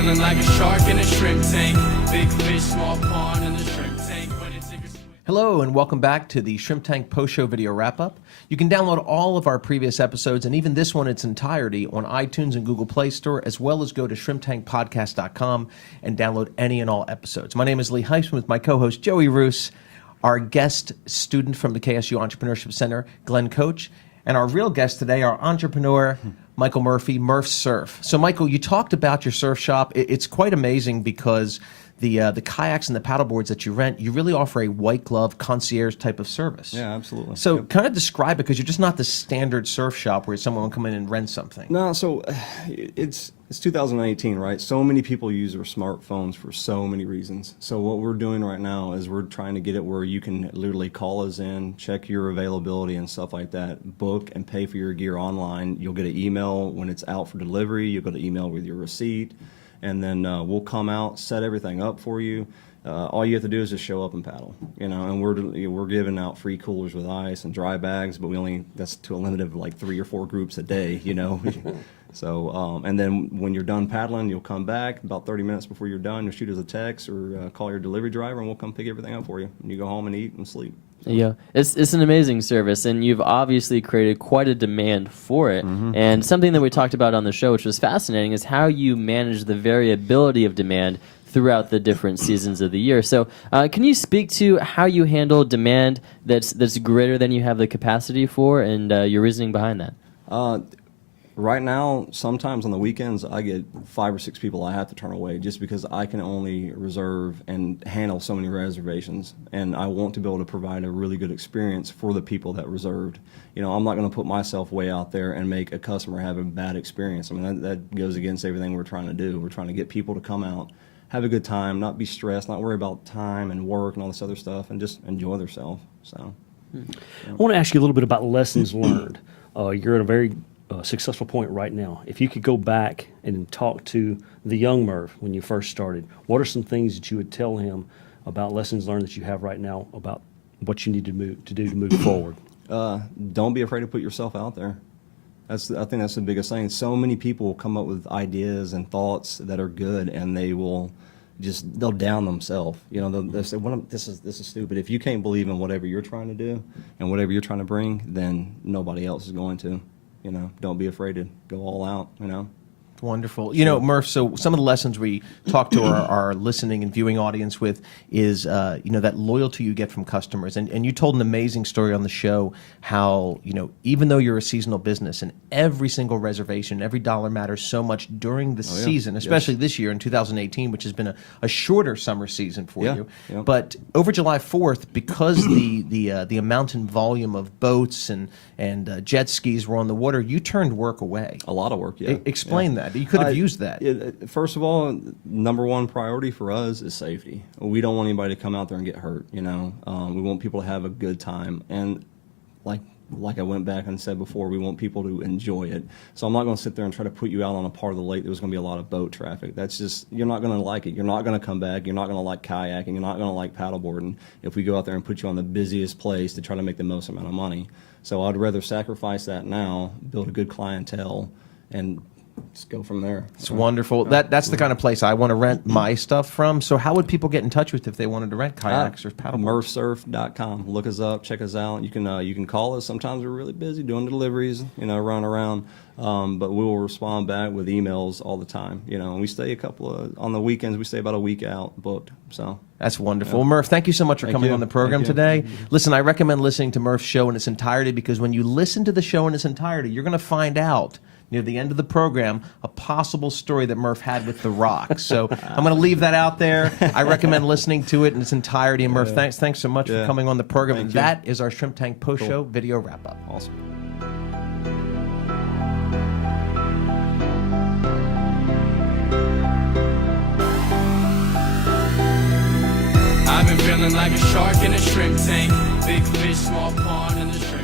feeling like a shark in a shrimp tank. Big fish, small pond in the shrimp tank. When it's in your Hello and welcome back to the Shrimp Tank post-show video wrap-up. You can download all of our previous episodes and even this one in its entirety on iTunes and Google Play Store, as well as go to shrimptankpodcast.com and download any and all episodes. My name is Lee Heisman with my co-host Joey Roos, our guest student from the KSU Entrepreneurship Center, Glenn Coach, and our real guest today, our entrepreneur, Michael Murphy, Murph Surf. So Michael, you talked about your surf shop. It's quite amazing because the kayaks and the paddleboards that you rent, you really offer a white glove concierge type of service. Yeah, absolutely. So kind of describe it, because you're just not the standard surf shop where someone will come in and rent something. No, so it's 2018, right? So many people use their smartphones for so many reasons. So what we're doing right now is we're trying to get it where you can literally call us in, check your availability and stuff like that, book and pay for your gear online. You'll get an email when it's out for delivery. You'll get an email with your receipt. And then we'll come out, set everything up for you. All you have to do is just show up and paddle, and we're giving out free coolers with ice and dry bags, but that's to a limit of like 3 or 4 groups a day, So, and then when you're done paddling, you'll come back about 30 minutes before you're done. You'll shoot us a text or call your delivery driver, and we'll come pick everything up for you. And you go home and eat and sleep. Yeah, it's an amazing service, and you've obviously created quite a demand for it. Mm-hmm. And something that we talked about on the show, which was fascinating, is how you manage the variability of demand throughout the different seasons of the year. So can you speak to how you handle demand that's greater than you have the capacity for, and your reasoning behind that? Right now, sometimes on the weekends, I get 5 or 6 people I have to turn away just because I can only reserve and handle so many reservations. And I want to be able to provide a really good experience for the people that reserved. I'm not going to put myself way out there and make a customer have a bad experience. I mean, that goes against everything we're trying to do. We're trying to get people to come out, have a good time, not be stressed, not worry about time and work and all this other stuff, and just enjoy themselves. So, I want to ask you a little bit about lessons learned. You're at a very successful point right now. If you could go back and talk to the young Murph when you first started, what are some things that you would tell him about lessons learned that you have right now about what you need to do to move forward? Don't be afraid to put yourself out there. I think that's the biggest thing. So many people will come up with ideas and thoughts that are good, and they'll down themselves. They'll say, this is stupid. If you can't believe in whatever you're trying to do and whatever you're trying to bring, then nobody else is going to. Don't be afraid to go all out, Wonderful. Murph, so some of the lessons we talk to our listening and viewing audience with is, that loyalty you get from customers. And you told an amazing story on the show how, even though you're a seasonal business and every single reservation, every dollar matters so much during the season, especially this year in 2018, which has been a shorter summer season for you. Yeah. But over July 4th, because the amount and volume of boats and jet skis were on the water, you turned work away. A lot of work, yeah. Explain that. You could have used that. First of all, number one priority for us is safety. We don't want anybody to come out there and get hurt. We want people to have a good time, and like I went back and said before, we want people to enjoy it. So I'm not going to sit there and try to put you out on a part of the lake there's going to be a lot of boat traffic. That's just, you're not going to like it. You're not going to come back. You're not going to like kayaking. You're not going to like paddleboarding if we go out there and put you on the busiest place to try to make the most amount of money. So I'd rather sacrifice that now, build a good clientele, and just go from there. It's wonderful. That's the kind of place I want to rent my stuff from. So how would people get in touch with if they wanted to rent kayaks or paddleboards? Murphsurf.com. Look us up. Check us out. You can call us. Sometimes we're really busy doing deliveries, running around. But we will respond back with emails all the time. And we stay on the weekends, we stay about a week out booked. So that's wonderful. Murph, thank you so much for coming on the program today. Listen, I recommend listening to Murph's show in its entirety, because when you listen to the show in its entirety, you're going to find out near the end of the program a possible story that Murph had with The Rock. So I'm going to leave that out there. I recommend listening to it in its entirety. And Murph, thanks so much for coming on the program. And that is our Shrimp Tank post-show video wrap-up. Awesome. I've been feeling like a shark in a shrimp tank. Big fish, small pond in the shrimp